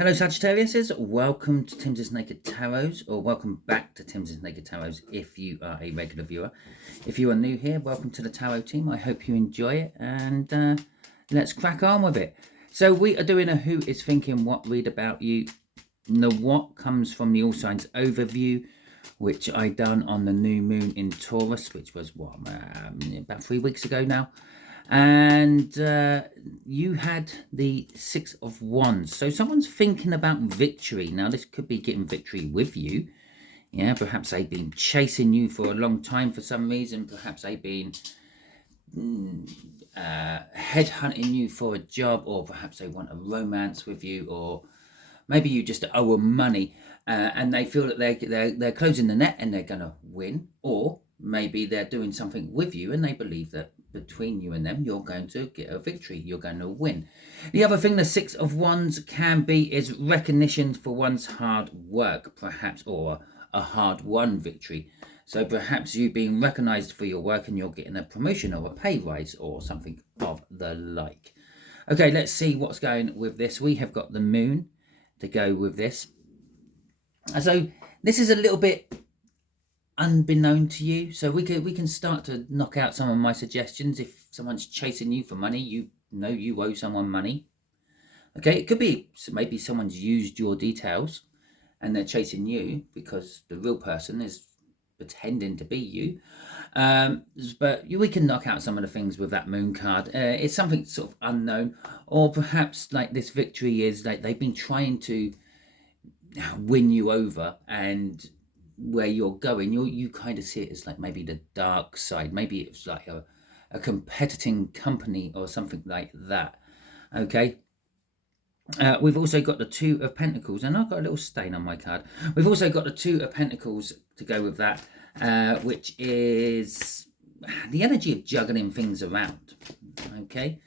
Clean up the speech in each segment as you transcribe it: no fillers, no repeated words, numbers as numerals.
Hello Sagittarius, welcome to Timsy Naked Tarot, or welcome back to Timsy Naked Tarot if you are a regular viewer. If you are new here, welcome to the Tarot team. I hope you enjoy it, and let's crack on with it. So we are doing a Who is Thinking What Read About You. The what comes from the All Signs overview, which I done on the new moon in Taurus, which was about 3 weeks ago now. And you had the Six of Wands. So someone's thinking about victory. Now, this could be getting victory with you. Yeah, perhaps they've been chasing you for a long time for some reason. Perhaps they've been headhunting you for a job, or perhaps they want a romance with you, or maybe you just owe them money and they feel that they're closing the net and they're going to win. Or maybe they're doing something with you and they believe that between you and them, you're going to get a victory. You're going to win. The other thing the Six of Wands can be is recognition for one's hard work, perhaps, or a hard-won victory. So perhaps you've been recognized for your work and you're getting a promotion or a pay rise or something of the like. Okay, let's see what's going with this. We have got the moon to go with this. So this is a little bit unbeknown to you, so we can start to knock out some of my suggestions. If someone's chasing you for money, you know you owe someone money. Okay, it could be maybe someone's used your details and they're chasing you because the real person is pretending to be you. But we can knock out some of the things with that moon card. It's something sort of unknown, or perhaps like this victory is like they've been trying to win you over, and where you're going, you kind of see it as like maybe the dark side. Maybe it's like a competing company or something like that. Okay. We've also got the Two of Pentacles, and I've got a little stain on my card. We've also got the Two of Pentacles to go with that, which is the energy of juggling things around. Okay.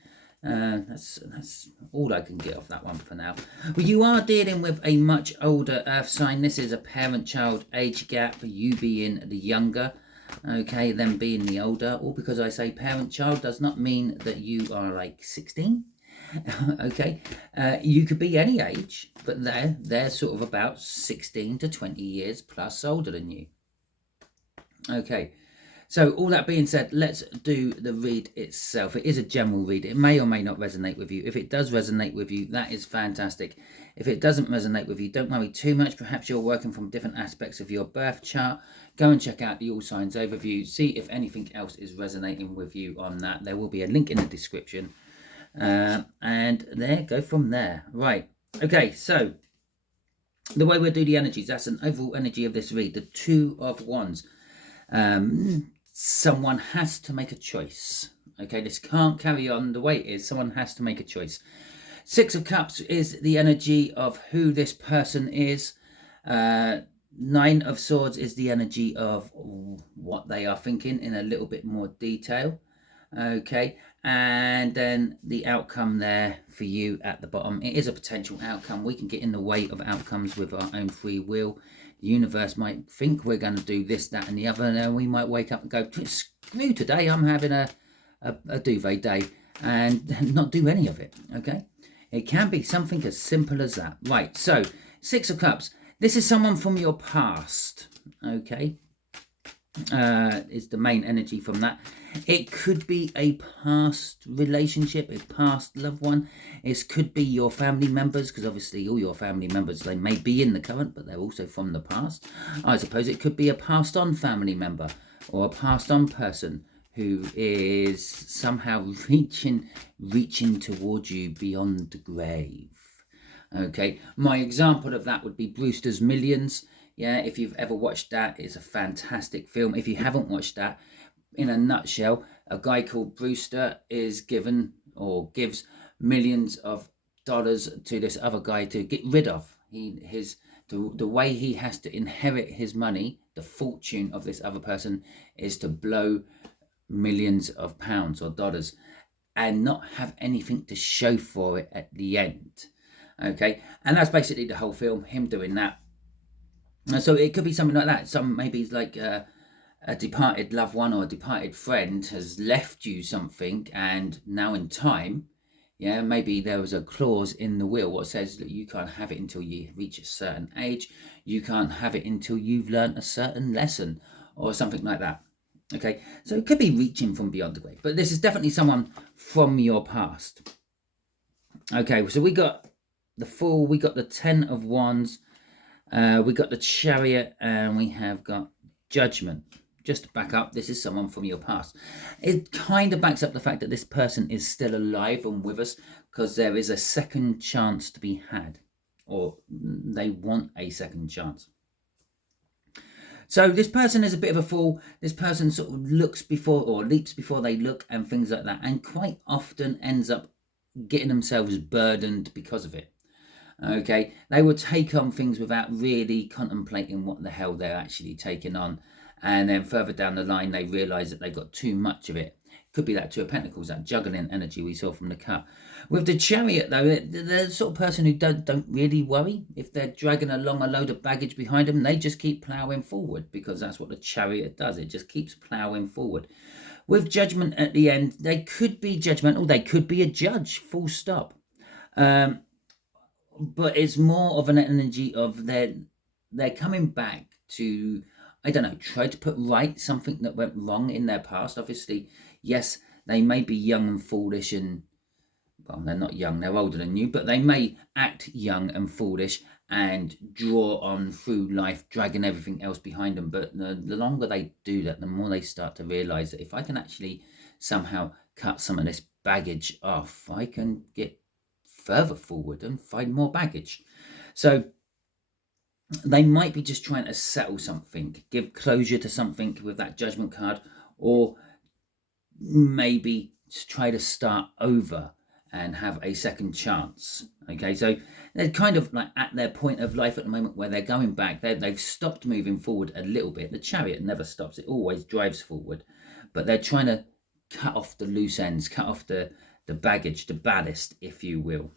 That's all I can get off that one for now. Well, you are dealing with a much older earth sign. This is a parent-child age gap, you being the younger, okay, them being the older. All because I say parent-child does not mean that you are like 16. Okay, you could be any age, but they're sort of about 16 to 20 years plus older than you. Okay. So all that being said, let's do the read itself. It is a general read. It may or may not resonate with you. If it does resonate with you, that is fantastic. If it doesn't resonate with you, don't worry too much. Perhaps you're working from different aspects of your birth chart. Go and check out the All Signs overview. See if anything else is resonating with you on that. There will be a link in the description. And there, go from there. Right. Okay, so the way we'll do the energies, that's an overall energy of this read. The Two of Wands. Someone has to make a choice. Okay, this can't carry on the way it is. Someone has to make a choice. Six of Cups is the energy of who this person is. Nine of Swords is the energy of what they are thinking in a little bit more detail. Okay, and then the outcome there for you at the bottom. It is a potential outcome. We can get in the way of outcomes with our own free will. The universe might think we're going to do this, that, and the other, and then we might wake up and go, screw today, I'm having a duvet day, and not do any of it. Okay, it can be something as simple as that. Right, so Six of Cups. This is someone from your past. Okay, is the main energy from that. It could be a past relationship, a past loved one. It could be your family members, because obviously all your family members, they may be in the current, but they're also from the past. I suppose it could be a passed on family member or a passed on person who is somehow reaching towards you beyond the grave. Okay, my example of that would be Brewster's Millions. Yeah, if you've ever watched that, it's a fantastic film. If you haven't watched that, in a nutshell, a guy called Brewster is given or gives millions of dollars to this other guy to get rid of. The way he has to inherit his money, the fortune of this other person, is to blow millions of pounds or dollars and not have anything to show for it at the end. Okay, and that's basically the whole film, him doing that. So it could be something like that. Maybe like a departed loved one or a departed friend has left you something, and now in time, Yeah, maybe there was a clause in the will what says that you can't have it until you reach a certain age. You can't have it until you've learned a certain lesson or something like that. Okay, so it could be reaching from beyond the grave, but this is definitely someone from your past. Okay, so we got the Fool, we got the Ten of Wands, we got the Chariot, and we have got Judgment. Just to back up, this is someone from your past. It kind of backs up the fact that this person is still alive and with us, because there is a second chance to be had, or they want a second chance. So this person is a bit of a fool. This person sort of looks before, or leaps before they look, and things like that, and quite often ends up getting themselves burdened because of it. Okay, they will take on things without really contemplating what the hell they're actually taking on, and then further down the line they realize that they've got too much of it. Could be that Two of Pentacles, that juggling energy we saw from the cut. With the Chariot though, they're the sort of person who don't really worry. If they're dragging along a load of baggage behind them, they just keep ploughing forward, because that's what the Chariot does. It just keeps ploughing forward. With Judgment at the end, they could be judgmental, they could be a judge, full stop. But it's more of an energy of they're coming back to, I don't know, try to put right something that went wrong in their past. Obviously, yes, they may be young and foolish, and well, they're not young, they're older than you, but they may act young and foolish and draw on through life, dragging everything else behind them. But the longer they do that, the more they start to realize that if I can actually somehow cut some of this baggage off, I can get further forward and find more baggage. So they might be just trying to settle something, give closure to something with that Judgment card, or maybe try to start over and have a second chance. Okay, so they're kind of like at their point of life at the moment where they're going back. They've stopped moving forward a little bit. The Chariot never stops, it always drives forward, but they're trying to cut off the loose ends, cut off the baggage, the ballast, if you will.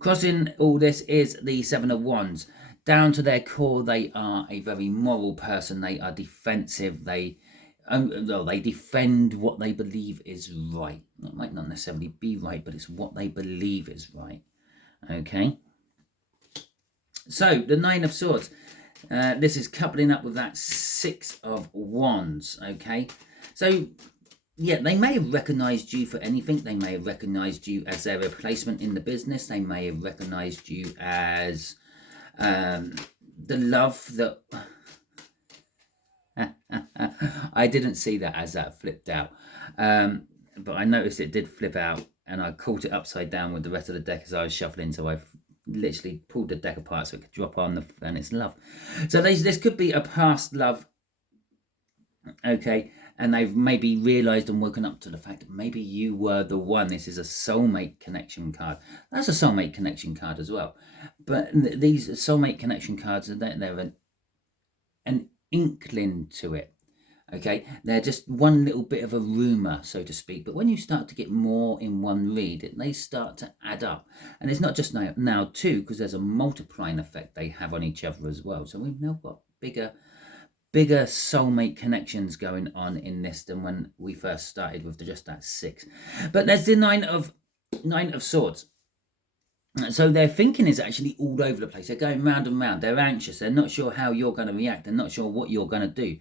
Crossing all this is the Seven of Wands. Down to their core, they are a very moral person. They are defensive. They defend what they believe is right. It might not necessarily be right, but it's what they believe is right. Okay. So the Nine of Swords. This is coupling up with that Six of Wands. Okay. So yeah, they may have recognised you for anything. They may have recognised you as their replacement in the business. They may have recognised you as the love that... I didn't see that as that flipped out. But I noticed it did flip out, and I caught it upside down with the rest of the deck as I was shuffling. So I've literally pulled the deck apart so it could drop on, and it's love. So this could be a past love. Okay. And they've maybe realised and woken up to the fact that maybe you were the one. This is a soulmate connection card. That's a soulmate connection card as well. But these soulmate connection cards, they're an inkling to it. Okay, they're just one little bit of a rumour, so to speak. But when you start to get more in one read, they start to add up. And it's not just now too, because there's a multiplying effect they have on each other as well. So we've now got bigger soulmate connections going on in this than when we first started with just that Six. But there's the Nine of Swords. So their thinking is actually all over the place. They're going round and round. They're anxious. They're not sure how you're going to react. They're not sure what you're going to do.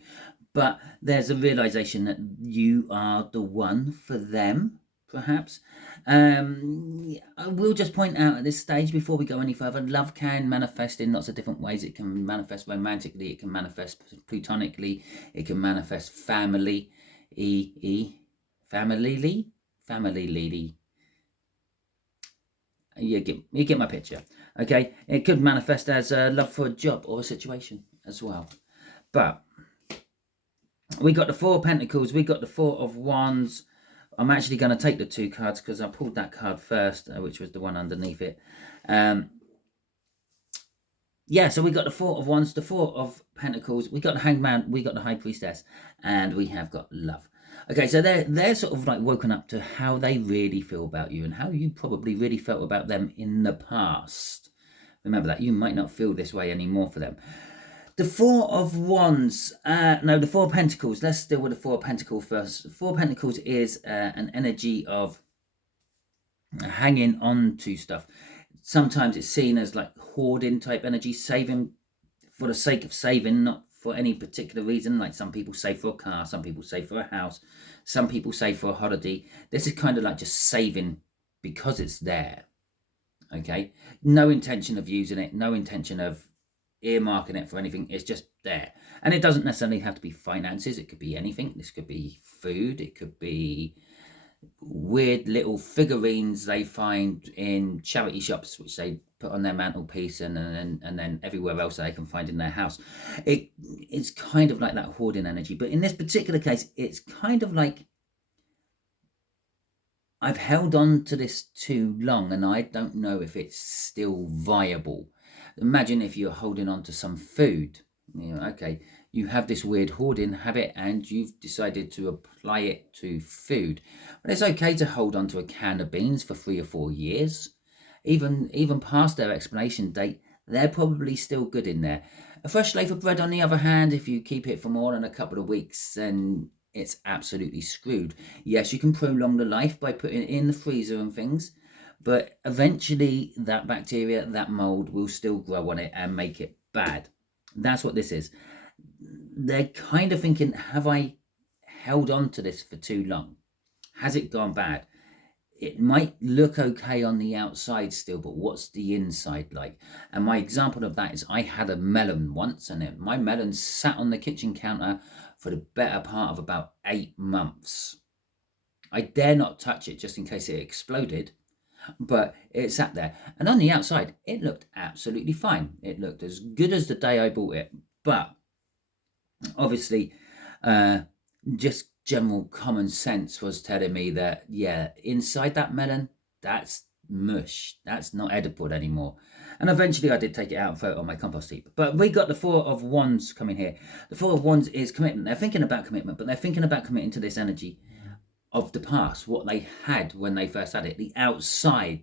But there's a realization that you are the one for them, perhaps. I will just point out at this stage, before we go any further, love can manifest in lots of different ways. It can manifest romantically, it can manifest platonically, it can manifest family, family. You get my picture. Okay, it could manifest as love for a job or a situation as well. But we got the Four of Pentacles, we got the Four of Wands. I'm actually going to take the two cards because I pulled that card first, which was the one underneath it. Yeah, so we got the Four of Wands, the Four of Pentacles, we got the Hangman, we got the High Priestess, and we have got love. Okay, so they're sort of like woken up to how they really feel about you and how you probably really felt about them in the past. Remember that, you might not feel this way anymore for them. The Four of Wands, the Four of Pentacles. Let's deal with the Four of Pentacles first. The Four of Pentacles is an energy of hanging on to stuff. Sometimes it's seen as like hoarding type energy, saving for the sake of saving, not for any particular reason. Like some people save for a car, some people save for a house, some people save for a holiday. This is kind of like just saving because it's there. Okay, no intention of using it, no intention of earmarking it for anything. It's just there, and it doesn't necessarily have to be finances. It could be anything. This could be food, it could be weird little figurines they find in charity shops, which they put on their mantelpiece, and then everywhere else they can find in their house. It's kind of like that hoarding energy, but in this particular case, it's kind of like I've held on to this too long, and I don't know if it's still viable. Imagine if you're holding on to some food. Okay, you have this weird hoarding habit and you've decided to apply it to food. But it's okay to hold on to a can of beans for 3 or 4 years. Even past their expiration date, they're probably still good in there. A fresh loaf of bread, on the other hand, if you keep it for more than a couple of weeks, then it's absolutely screwed. Yes, you can prolong the life by putting it in the freezer and things, but eventually that bacteria, that mold will still grow on it and make it bad. That's what this is. They're kind of thinking, have I held on to this for too long? Has it gone bad? It might look okay on the outside still, but what's the inside like? And my example of that is I had a melon once, and my melon sat on the kitchen counter for the better part of about 8 months. I dare not touch it just in case it exploded, but it sat there. And on the outside, it looked absolutely fine. It looked as good as the day I bought it. But obviously, just general common sense was telling me that, yeah, inside that melon, that's mush. That's not edible anymore. And eventually I did take it out and throw it on my compost heap. But we got the Four of Wands coming here. The Four of Wands is commitment. They're thinking about commitment, but they're thinking about committing to this energy of the past, what they had when they first had it, the outside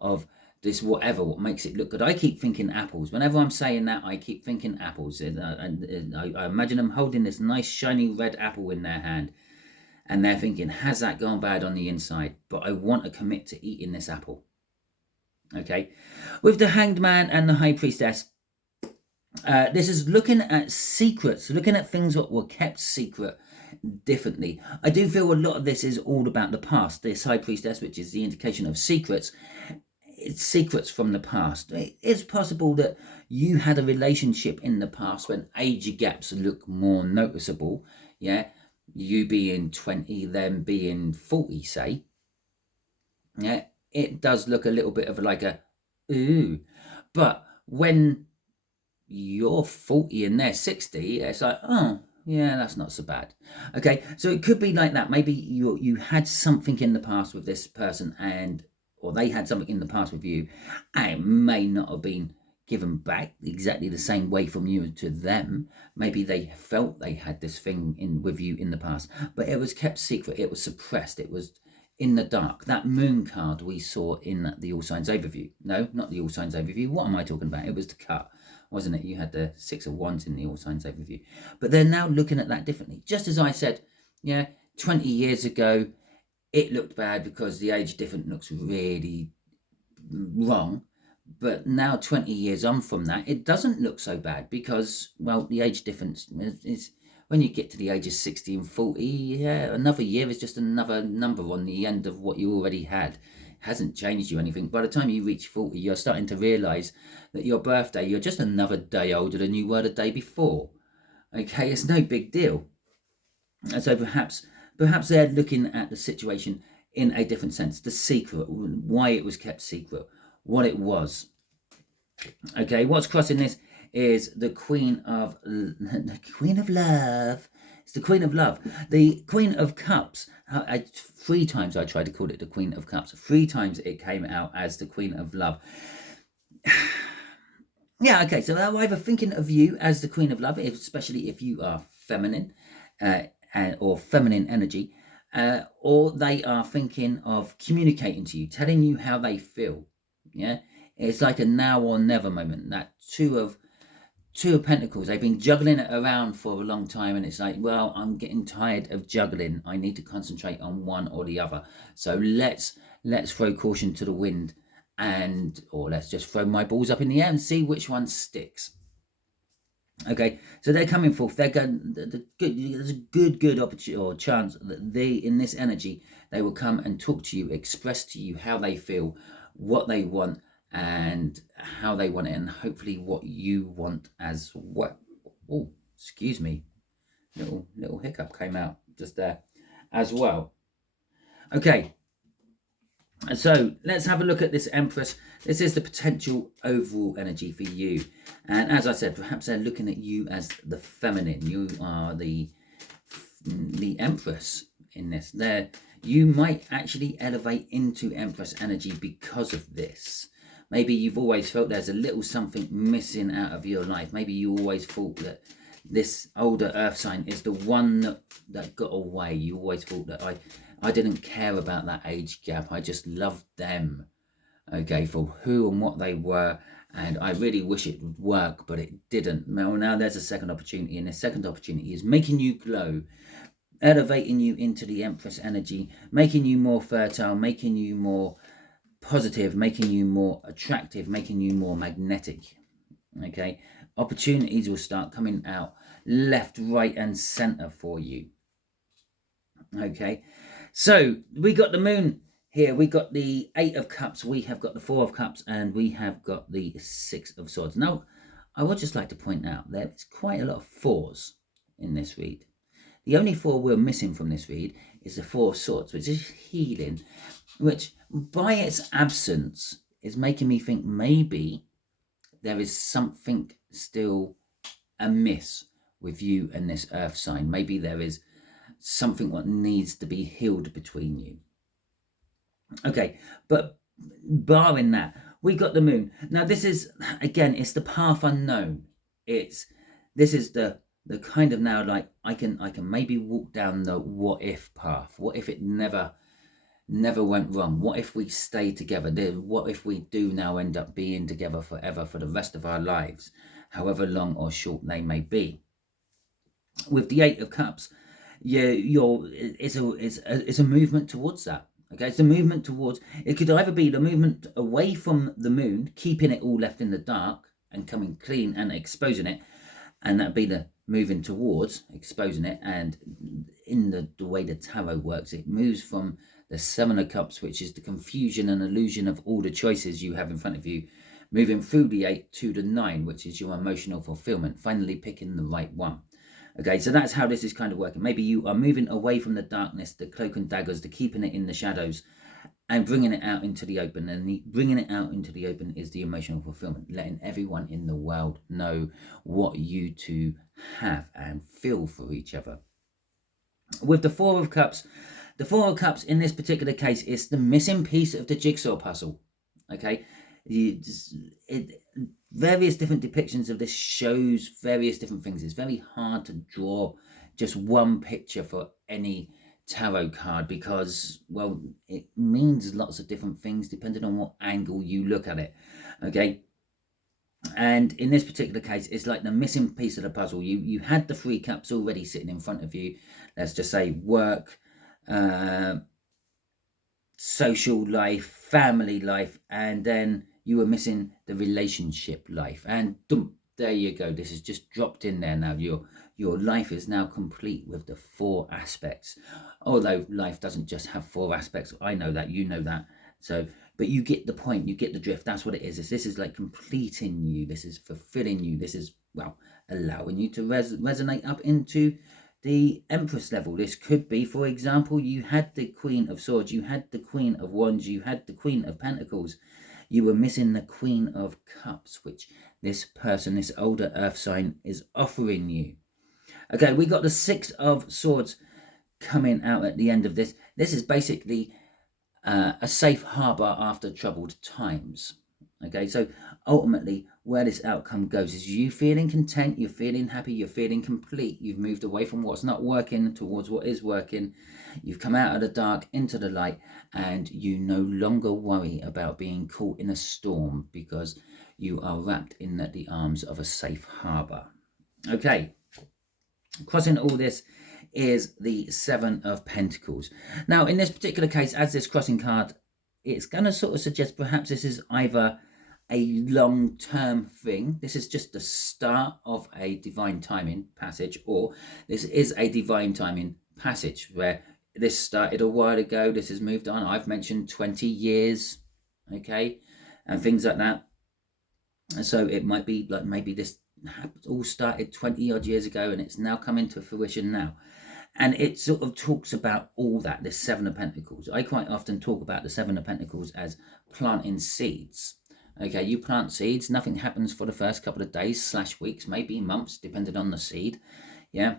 of this whatever, what makes it look good. I keep thinking apples. Whenever I'm saying that, I keep thinking apples. And I imagine them holding this nice shiny red apple in their hand. And they're thinking, has that gone bad on the inside? But I want to commit to eating this apple. Okay. With the Hanged Man and the High Priestess, this is looking at secrets, looking at things that were kept secret differently. I do feel a lot of this is all about the past. This High Priestess, which is the indication of secrets, it's secrets from the past. It's possible that you had a relationship in the past when age gaps look more noticeable. Yeah, you being 20, them being 40, say. Yeah, it does look a little bit of like a ooh. But when you're 40 and they're 60, it's like, oh, yeah, that's not so bad. Okay, so it could be like that. Maybe you had something in the past with this person, or they had something in the past with you, and it may not have been given back exactly the same way from you to them. Maybe they felt they had this thing with you in the past, but it was kept secret. It was suppressed. It was in the dark. That moon card we saw in the All Signs Overview. No, not the All Signs Overview. What am I talking about? It was the cut, wasn't it? You had the Six of Wands in the All Signs Overview. But they're now looking at that differently. Just as I said, yeah, 20 years ago, it looked bad because the age difference looks really wrong. But now 20 years on from that, it doesn't look so bad because, well, the age difference is when you get to the age of 60 and 40, yeah, another year is just another number on the end of what you already had. It hasn't changed you anything. By the time you reach 40, you're starting to realise that your birthday, you're just another day older than you were the day before. Okay, it's no big deal. And so perhaps they're looking at the situation in a different sense. The secret, why it was kept secret, what it was. Okay, what's crossing this is the Queen of Love. It's the Queen of Love. The Queen of Cups. 3 times I tried to call it the Queen of Cups. 3 times it came out as the Queen of Love. Yeah, okay, so they're either thinking of you as the Queen of Love, especially if you are feminine or feminine energy, or they are thinking of communicating to you, telling you how they feel. Yeah, it's like a now or never moment. That two of Pentacles, they've been juggling it around for a long time, and it's like, well, I'm getting tired of juggling. I need to concentrate on one or the other. So let's let's throw caution to the wind, or let's just throw my balls up in the air and see which one sticks. Okay, so they're coming forth. They're going. There's a good opportunity or chance that in this energy, they will come and talk to you, express to you how they feel, what they want, and how they want it, and hopefully what you want as well. Oh, excuse me, little hiccup came out just there, as well. Okay. So let's have a look at this Empress. This is the potential overall energy for you. And as I said, perhaps they're looking at you as the feminine. You are the Empress in this. You might actually elevate into Empress energy because of this. Maybe you've always felt there's a little something missing out of your life. Maybe you always thought that this older earth sign is the one that got away. You always thought that I didn't care about that age gap. I just loved them, okay, for who and what they were. And I really wish it would work, but it didn't. Well, now there's a second opportunity, and the second opportunity is making you glow, elevating you into the Empress energy, making you more fertile, making you more positive, making you more attractive, making you more magnetic, okay? Opportunities will start coming out left, right, and center for you, okay? So we got the moon here. We got the 8 of Cups. We have got the 4 of Cups, and we have got the 6 of Swords. Now, I would just like to point out there's quite a lot of 4s in this read. The only 4 we're missing from this read is the 4 of Swords, which is healing, which by its absence is making me think maybe there is something still amiss with you and this earth sign. Maybe there is something what needs to be healed between you. Okay, but barring that, we got the moon. Now this is, again, it's the path unknown. This is the kind of now, like, I can maybe walk down the what if path. What if it never went wrong? What if we stay together? What if we do now end up being together forever for the rest of our lives, however long or short they may be? With the 8 of Cups, it's a movement towards that. Okay, it's a movement towards, it could either be the movement away from the moon, keeping it all left in the dark and coming clean and exposing it, and that'd be the moving towards exposing it. And in the way the tarot works, it moves from the 7 of Cups, which is the confusion and illusion of all the choices you have in front of you, moving through the 8 to the 9, which is your emotional fulfillment, finally picking the right one. Okay, so that's how this is kind of working. Maybe you are moving away from the darkness, the cloak and daggers, the keeping it in the shadows, and bringing it out into the open. And bringing it out into the open is the emotional fulfillment, letting everyone in the world know what you two have and feel for each other. With the 4 of Cups, the 4 of Cups in this particular case is the missing piece of the jigsaw puzzle. Okay, various different depictions of this shows various different things. It's very hard to draw just one picture for any tarot card because, well, it means lots of different things depending on what angle you look at it. Okay, and in this particular case, it's like the missing piece of the puzzle. You had the 3 cups already sitting in front of you. Let's just say work, social life, family life, and then you were missing the relationship life. And there you go. This is just dropped in there now. Your life is now complete with the 4 aspects. Although life doesn't just have 4 aspects. I know that, you know that. So, but you get the point, you get the drift. That's what it is. This is like completing you. This is fulfilling you. This is, well, allowing you to resonate up into the Empress level. This could be, for example, you had the Queen of Swords, you had the Queen of Wands, you had the Queen of Pentacles. You were missing the Queen of Cups, which this person, this older earth sign, is offering you. Okay, we got the 6 of Swords coming out at the end of this. This is basically a safe harbor after troubled times. Okay, so ultimately where this outcome goes is you feeling content, you're feeling happy, you're feeling complete. You've moved away from what's not working towards what is working. You've come out of the dark into the light, and you no longer worry about being caught in a storm because you are wrapped in the arms of a safe harbor. Okay, crossing all this is the 7 of Pentacles. Now, in this particular case, as this crossing card it's going to sort of suggest perhaps this is either a long-term thing, this is just the start of a divine timing passage, or this is a divine timing passage where this started a while ago, this has moved on. I've mentioned 20 years, okay, and things like that. And so it might be like maybe this all started 20 odd years ago and it's now coming to fruition now. And it sort of talks about all that, the Seven of Pentacles. I quite often talk about the Seven of Pentacles as planting seeds. Okay, you plant seeds, nothing happens for the first couple of days / weeks, maybe months, depending on the seed. Yeah.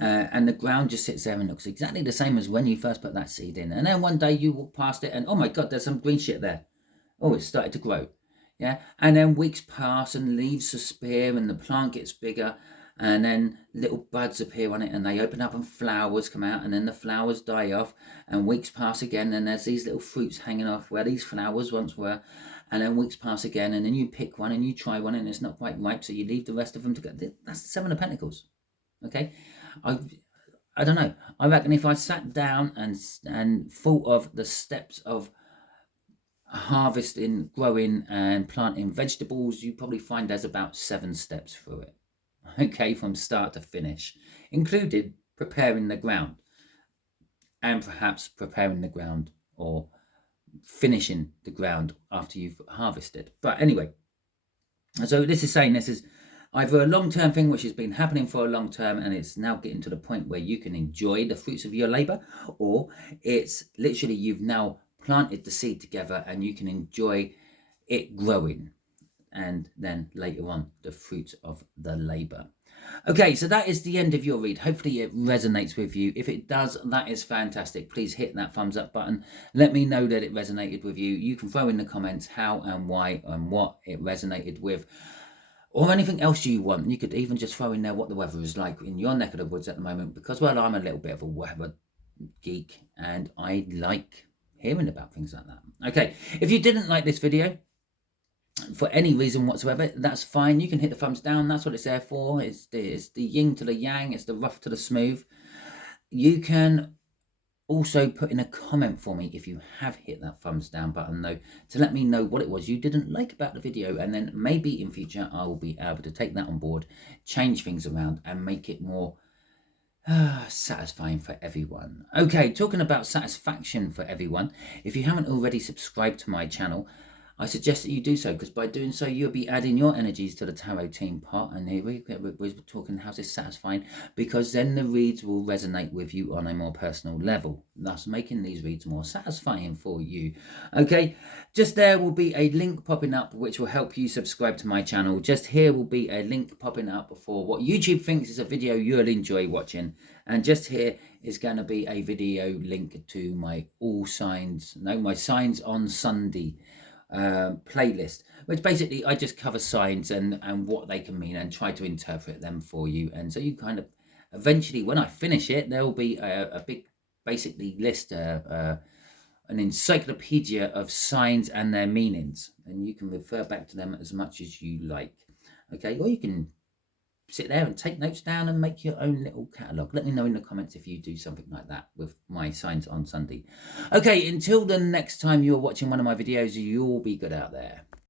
And the ground just sits there and looks exactly the same as when you first put that seed in. And then one day you walk past it and, oh my God, there's some green shit there. Oh, it's started to grow. Yeah. And then weeks pass and leaves appear and the plant gets bigger. And then little buds appear on it and they open up and flowers come out, and then the flowers die off and weeks pass again and there's these little fruits hanging off where these flowers once were, and then weeks pass again and then you pick one and you try one and it's not quite ripe, so you leave the rest of them to go. That's the Seven of Pentacles. Okay, I don't know. I reckon if I sat down and thought of the steps of harvesting, growing and planting vegetables, you probably find there's about 7 steps through it. Okay, from start to finish, included preparing the ground and perhaps preparing the ground or finishing the ground after you've harvested. But anyway, so this is saying this is either a long-term thing which has been happening for a long term and it's now getting to the point where you can enjoy the fruits of your labor, or it's literally you've now planted the seed together and you can enjoy it growing, and then later on the fruits of the labor. Okay, so that is the end of your read. Hopefully it resonates with you. If it does, that is fantastic. Please hit that thumbs up button. Let me know that it resonated with you. You can throw in the comments how and why and what it resonated with, or anything else you want. You could even just throw in there what the weather is like in your neck of the woods at the moment, because, well, I'm a little bit of a weather geek and I like hearing about things like that. Okay, if you didn't like this video for any reason whatsoever, that's fine. You can hit the thumbs down. That's what it's there for. It's the yin to the yang. It's the rough to the smooth. You can also put in a comment for me if you have hit that thumbs down button, though, to let me know what it was you didn't like about the video, and then maybe in future I will be able to take that on board, change things around and make it more satisfying for everyone. Okay, talking about satisfaction for everyone, if you haven't already subscribed to my channel, I suggest that you do so, because by doing so, you'll be adding your energies to the tarot team part. And here we're talking, how's this satisfying? Because then the reads will resonate with you on a more personal level, thus making these reads more satisfying for you. Okay, just there will be a link popping up which will help you subscribe to my channel. Just here will be a link popping up for what YouTube thinks is a video you'll enjoy watching. And just here is going to be a video link to my my Signs on Sunday playlist, which basically I just cover signs and what they can mean and try to interpret them for you. And so you kind of eventually, when I finish it, there will be a big basically list, an encyclopedia of signs and their meanings, and you can refer back to them as much as you like. Okay, or you can sit there and take notes down and make your own little catalogue. Let me know in the comments if you do something like that with my Signs on Sunday. Okay, until the next time you're watching one of my videos, you'll be good out there.